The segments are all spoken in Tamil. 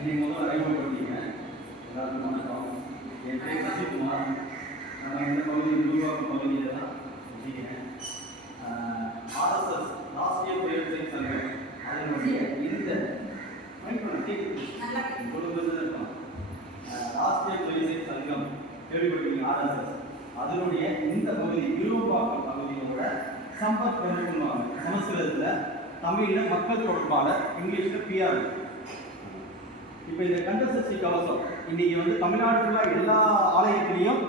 என்னை முதல்ல அறிமுகப்படுத்திங்க. எல்லாருக்கும் வணக்கம். என் பேர் சசிகுமார். நான் இந்த பகுதியில் உருவாக்கும் பகுதியில் தான் வச்சுக்கிறேன். ஆர்எஸ்எஸ் ராஷ்டிரிய பிரயோஜன சங்கம் அதனுடைய இந்த ராஷ்டிரிய பிரயோஜன சங்கம் கேள்விப்பட்டீங்க. ஆர்எஸ்எஸ் அதனுடைய இந்த பகுதி விரும்பாக்கம் பகுதியோட சம்பத் பண்ணுவாங்க. சமஸ்கிருதத்தில், தமிழில் மக்கள் தொடர்பாளர், இங்கிலீஷில் பிஆர். இப்போ இந்த கந்தசஷ்டி கவசம் இன்னைக்கு வந்து தமிழ்நாடு ஃபுல்லாக எல்லா ஆலயத்திலையும்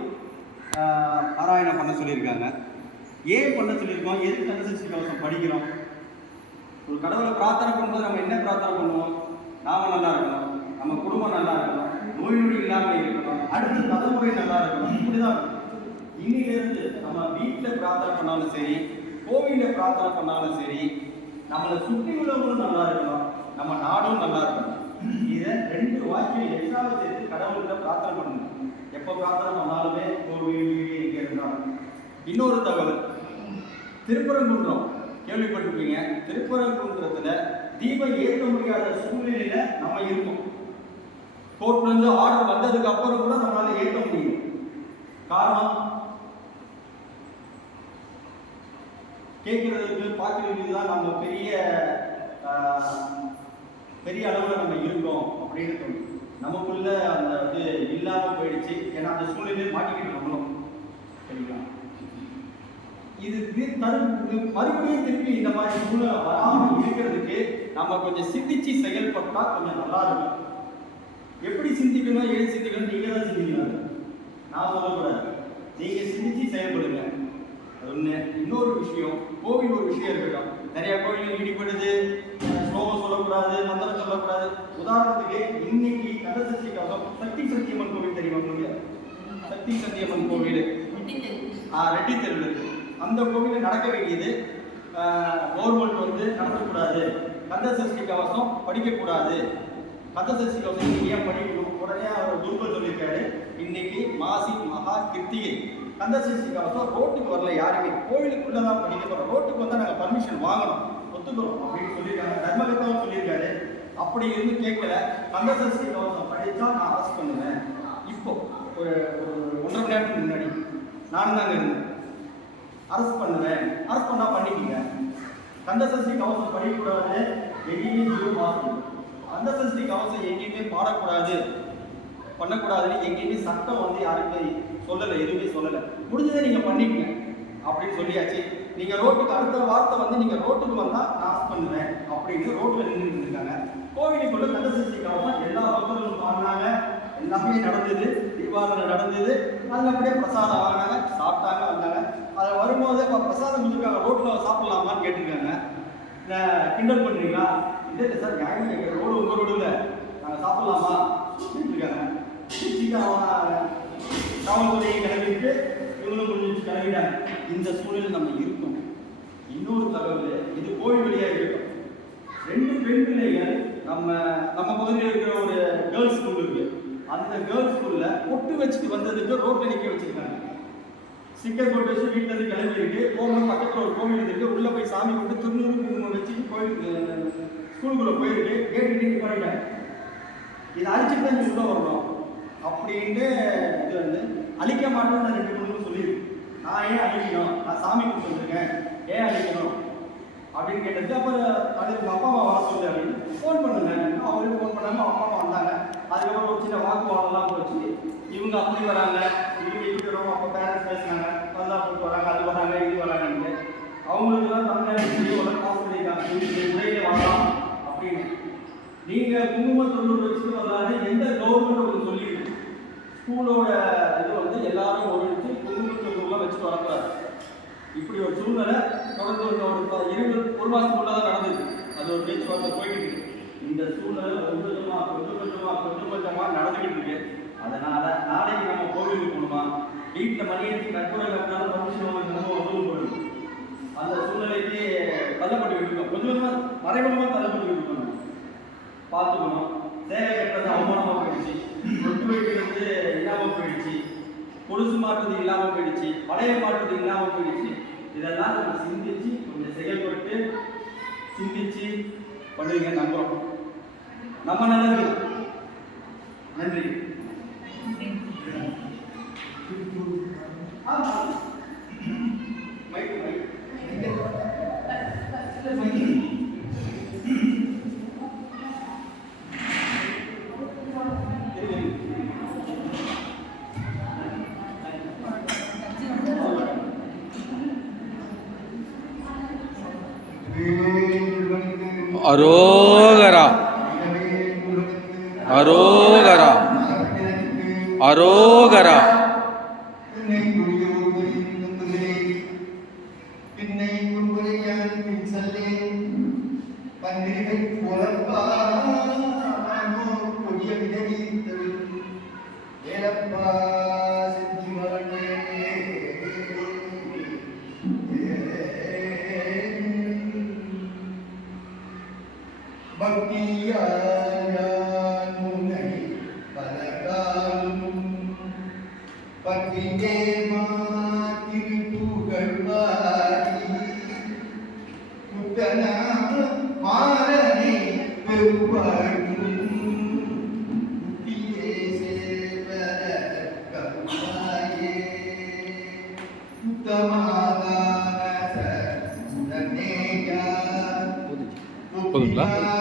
பாராயணம் பண்ண சொல்லியிருக்காங்க. ஏன் பண்ண சொல்லியிருக்கோம்? எதுக்கு கந்தசஷ்டி கவசம் படிக்கிறோம்? ஒரு கடவுளை பிரார்த்தனை பண்ணும்போது நம்ம என்ன பிரார்த்தனை பண்ணுவோம்? நாம நல்லா இருக்கணும், நம்ம குடும்பம் நல்லா இருக்கணும், நோய் நொடி இல்லாமல் இருக்கணும், அடுத்த தலைமுறை நல்லா இருக்கணும். இப்படிதான் இன்னிலிருந்து நம்ம வீட்டில் பிரார்த்தனை பண்ணாலும் சரி, கோவிலில் பிரார்த்தனை பண்ணாலும் சரி, நம்மளை சுற்றி உள்ளவங்களும் நல்லா இருக்கணும், நம்ம நாடும் நல்லா இருக்கணும். இதை 2 வாக்கியம் எக்ஸ்ட்ராவை சேர்த்து கடவுள்கிட்ட பிரார்த்தனை பண்ணணும். எப்போ பிரார்த்தனை பண்ணாலுமே கோவில் வீடு எங்கே இருந்தாலும். இன்னொரு தகவல், திருப்பரங்குன்றம் கேள்விப்பட்டிருப்பீங்க. திருப்பரங்குன்றத்தில் தீபம் ஏற்ற முடியாத சூழ்நிலையில நம்ம இருக்கோம். கோர்ட்லேருந்து ஆர்டர் வந்ததுக்கு அப்புறம் கூட நம்மளால ஏற்ற முடியும். காரணம், கேட்கறதுக்கு பார்க்கறதுக்கு தான் நம்ம பெரிய அளவில் நம்ம இருக்கோம் அப்படின்னு தோணும். நமக்குள்ள அந்த இது இல்லாமல் போயிடுச்சு. ஏன்னா அந்த சூழ்நிலையை மாட்டிக்கிட்டு நம்மளும் சரிங்களா. இது மறுபடியும் திருப்பி இந்த மாதிரி சூழ்நிலை வராமல் இருக்கிறதுக்கு நம்ம கொஞ்சம் சிந்திச்சு செயல்பட்டா கொஞ்சம் நல்லா இருக்கும். எப்படி சிந்திக்கணும், ஏன் சிந்திக்கணும், நீங்க தான் சிந்திக்கணும். நான் சொல்லக்கூடாது, நீங்க சிந்திச்சு செயல்படுங்க. அது ஒன்று. இன்னொரு விஷயம், கோவில் ஒரு விஷயம் இருக்கட்டும். நிறைய கோவில் இடிப்படுது, ஸ்லோகம் சொல்லக்கூடாது, மந்திரம் சொல்லக்கூடாது. உதாரணத்துக்கு இன்னைக்கு கந்தசஷ்டி கவசம் சக்தி சத்தியம்மன் கோவில் தெரியுமா உங்களுக்கு? சக்தி சத்தியம்மன் கோவில் ரெட்டி தெருவில் இருக்கு. அந்த கோவிலில் நடக்க வேண்டியது கவர்மெண்ட் வந்து நடத்தக்கூடாது, கந்தசஷ்டி கவசம் படிக்கக்கூடாது. கந்தசஷ்டி கவசம் ஏன் படிக்கணும்? உடனே அவர் குருக்கள் சொல்லியிருக்காரு, இன்னைக்கு மாசி மகா கிருத்திகை, கந்தசஷ்டி கவசம் ரோட்டுக்கு வரல, யாருமே கோவிலுக்குள்ள தான் படிக்க போகிறோம், ரோட்டுக்கு வந்தால் நாங்கள் பர்மிஷன் வாங்கணும், ஒத்துக்கிறோம் அப்படின்னு சொல்லியிருக்காங்க. தர்மகத்தாவும் சொல்லியிருக்காரு. அப்படி இருந்து கேட்கல, கந்தசஷ்டி கவசம் படித்தா நான் அரசு பண்ணுவேன். இப்போ ஒரு 1.5 மணி நேரத்துக்கு முன்னாடி நானும் தாங்க இருந்தேன். அரசு பண்ணுவேன், அரசு பண்ணா பண்ணிக்கங்க. கந்தசஷ்டி கவசம் படிக்கக்கூடாது, எங்கேயுமே ஜீவ மாசம். கந்தசஷ்டி கவசம் எங்கேயுமே பாடக்கூடாது, பண்ணக்கூடாதுன்னு எங்கேயுமே சட்டம் வந்து யாருமே சொல்லலை, எதுவுமே சொல்லலை. முடிஞ்சதை நீங்கள் பண்ணிக்கங்க அப்படின்னு சொல்லியாச்சு. நீங்கள் ரோட்டுக்கு அடுத்த வார்த்தை வந்து நீங்கள் ரோட்டுக்கு வந்தால் நான் பண்ணுவேன் அப்படின்னு ரோட்டில் நின்றுட்டு இருக்காங்க. கோவிலுக்குள்ள கந்தசஷ்டி கவசம் எல்லா பக்தர்களும் வாங்கினாங்க, எல்லாமே நடந்தது, தீபாவளி நடந்தது, நல்லபடியாக பிரசாதம் வாங்கினாங்க, சாப்பிட்டாங்க, வந்தாங்க. அதை வரும்போது இப்போ பிரசாதம் கொடுத்துருக்காங்க, ரோட்டில் சாப்பிடலாமான்னு கேட்டிருக்காங்க. கிண்டல் பண்ணுறீங்களா? இல்லை சார், நியாயம் கேட்குற, ரோடு உங்கள் ரோடு இல்லை, நாங்கள் சாப்பிடலாமா இருக்காங்க. காவல்துறையை கிளம்பிட்டு இவங்களும் முடிஞ்சு கிளம்பிட்டாங்க. இந்த சூழ்நிலை நம்ம இருக்கோம். இன்னொரு தகவல், இது கோவில் வழியாக இருக்கட்டும். 2 பெண் பிள்ளைகள் நம்ம பகுதியில் இருக்கிற ஒரு கேர்ள்ஸ் ஸ்கூல் இருக்கு. அந்த கேர்ள்ஸ் ஸ்கூல்ல பொட்டு வச்சுட்டு வந்ததுக்கு ரோட்ல நிற்க வச்சிருக்காங்க. ஸ்டிக்கர் போட்டு வச்சு வீட்டில் இருந்து கிளம்பி இருக்கு. போகும்போது பக்கத்தில் ஒரு கோவில் இருக்கு, உள்ள போய் சாமி கொண்டு திருநூறு குங்குமம் வச்சு கோயில் ஸ்கூலுக்குள்ள போயிருக்கு. கேட்டு நீங்க பண்ணிட்டாங்க, இதை அழிச்சுட்டு தான் உள்ள வரணும் அப்படின்ட்டு இது வந்து அழிக்க மாட்டேன்னு நான் 2 பொண்ணுன்னு சொல்லியிருக்கு. நான் ஏன் அழிக்கணும், நான் சாமி கொடுத்துருக்கேன், ஏன் அழிக்கணும் அப்படின்னு கேட்டது. அப்போ அது உங்கள் அப்பா அம்மா வர சொல்லு அப்படின்னு ஃபோன் பண்ணுங்க. அவங்களுக்கு ஃபோன் பண்ணாமல் அப்பா அம்மா வந்தாங்க. அதுக்கப்புறம் ஒரு சின்ன வாக்குவாதம்லாம் போச்சு. இவங்க அப்படி வராங்க, இவங்க இருக்கிறோம். அப்போ பேரண்ட்ஸ் பேசுனாங்க, அதெல்லாம் போட்டு வராங்க, அது வராங்க, இது வராங்கன்னு. அவங்களுக்குலாம் தமிழ்நாடு காசு பண்ணியிருக்காங்க, முறையிலே வரலாம் அப்படின்னு. நீங்கள் குங்குமம் தொண்ணூறு வச்சுட்டு வரலான்னு எந்த கவர்மெண்ட் உங்களுக்கு சொல்லியிருக்கு? ஸ்கூலோட இது வந்து எல்லாரும் ஒருமிச்சு குங்குமம் தொண்ணூறுலாம் வச்சுட்டு வரக்கூடாது. இப்படி ஒரு சூழ்நிலை தொடர்ந்து ஒரு மாதத்துக்குள்ள தான் நடந்தது. அது ஒரு பேச்சுவார்த்தை போயிட்டு இருக்கு. இந்த சூழ்நிலை கொஞ்சம் கொஞ்சமாக நடந்துக்கிட்டு இருக்கு. அதனால நாளைக்கு நம்ம கோவிலுக்கு போகணுமா, வீட்டில் மணியடிச்சு கற்பூரம் கட்டினாலும் பர்மிஷன் நம்ம ஒதுவும் போயிடும். அந்த சூழ்நிலைக்கு தள்ளப்பட்டு இருக்கோம். கொஞ்சம் கொஞ்சமாக மறைமுகமாக தள்ளப்பட்டு இருக்கணும். பார்த்துக்கணும். சேலை கட்டுறது அவமானமாக போயிடுச்சு, ரொட்டி வைக்கிறது இல்லாமல் போயிடுச்சு, கொலுசு மாற்றுறது இல்லாமல் போயிடுச்சு, பழைய மாற்றுறது இல்லாமல் போயிடுச்சு. இதெல்லாம் நம்ம சிந்திச்சு கொஞ்சம் செயல்பட்டு சிந்திச்சு பண்ணுவீங்க. நம்புகிறோம் நம்ம நல்லது. நன்றி. மைக் மைக் அரோகரா அரோகரா அரோகரா. போதுங்களா?